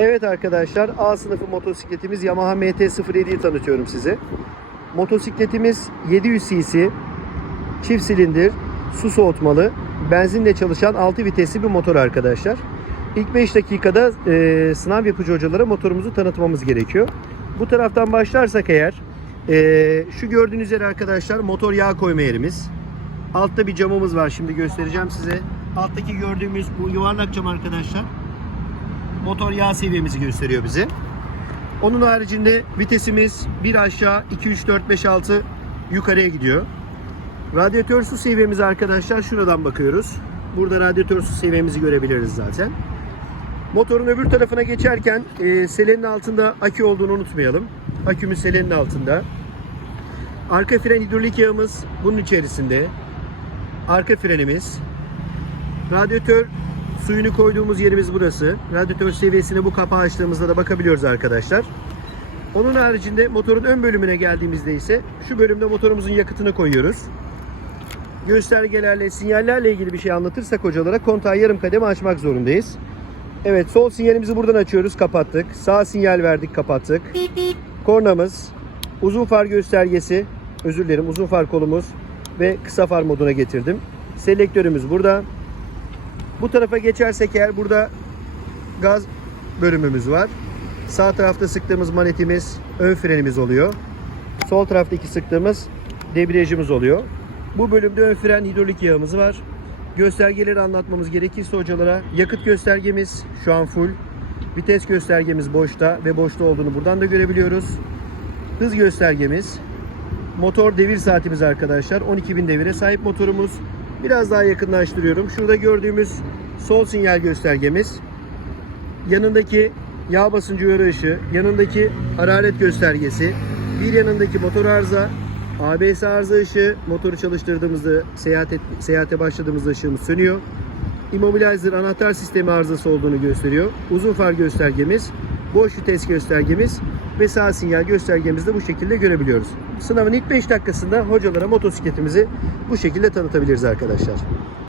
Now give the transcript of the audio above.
Evet arkadaşlar A sınıfı motosikletimiz Yamaha MT-07'yi tanıtıyorum size. Motosikletimiz 700 cc, çift silindir, su soğutmalı, benzinle çalışan 6 vitesli bir motor arkadaşlar. İlk 5 dakikada e, sınav yapıcı hocalara motorumuzu tanıtmamız gerekiyor. Bu taraftan başlarsak eğer e, şu gördüğünüz üzere arkadaşlar motor yağ koyma yerimiz. Altta bir camımız var şimdi göstereceğim size. Alttaki gördüğümüz bu yuvarlak cam arkadaşlar motor yağ seviyemizi gösteriyor bize. Onun haricinde vitesimiz 1 aşağı 2 3 4 5 6 yukarıya gidiyor. Radyatör su seviyemiz arkadaşlar şuradan bakıyoruz. Burada radyatör su seviyemizi görebiliriz zaten. Motorun öbür tarafına geçerken e, selenin altında akü olduğunu unutmayalım. Akümüz selenin altında. Arka fren hidrolik yağımız bunun içerisinde. Arka frenimiz. Radyatör suyunu koyduğumuz yerimiz burası. Radyatör seviyesine bu kapağı açtığımızda da bakabiliyoruz arkadaşlar. Onun haricinde motorun ön bölümüne geldiğimizde ise şu bölümde motorumuzun yakıtını koyuyoruz. Göstergelerle, sinyallerle ilgili bir şey anlatırsak hocalara kontağı yarım kademe açmak zorundayız. Evet sol sinyalimizi buradan açıyoruz kapattık. Sağ sinyal verdik kapattık. Kornamız, uzun far göstergesi, özür dilerim uzun far kolumuz ve kısa far moduna getirdim. Selektörümüz burada. Bu tarafa geçersek eğer burada gaz bölümümüz var. Sağ tarafta sıktığımız manetimiz ön frenimiz oluyor. Sol taraftaki sıktığımız debriyajımız oluyor. Bu bölümde ön fren hidrolik yağımız var. Göstergeleri anlatmamız gerekirse hocalara yakıt göstergemiz şu an full. Vites göstergemiz boşta ve boşta olduğunu buradan da görebiliyoruz. Hız göstergemiz. Motor devir saatimiz arkadaşlar. 12.000 devire sahip motorumuz. Biraz daha yakınlaştırıyorum. Şurada gördüğümüz sol sinyal göstergemiz. Yanındaki yağ basıncı uyarı ışığı, yanındaki hararet göstergesi, bir yanındaki motor arıza, ABS arıza ışığı, motoru çalıştırdığımızda seyahat et, seyahate başladığımızda ışığımız sönüyor. Immobilizer anahtar sistemi arızası olduğunu gösteriyor. Uzun far göstergemiz, boş vites göstergemiz ve sağ sinyal göstergemizi de bu şekilde görebiliyoruz. Sınavın ilk 5 dakikasında hocalara motosikletimizi bu şekilde tanıtabiliriz arkadaşlar.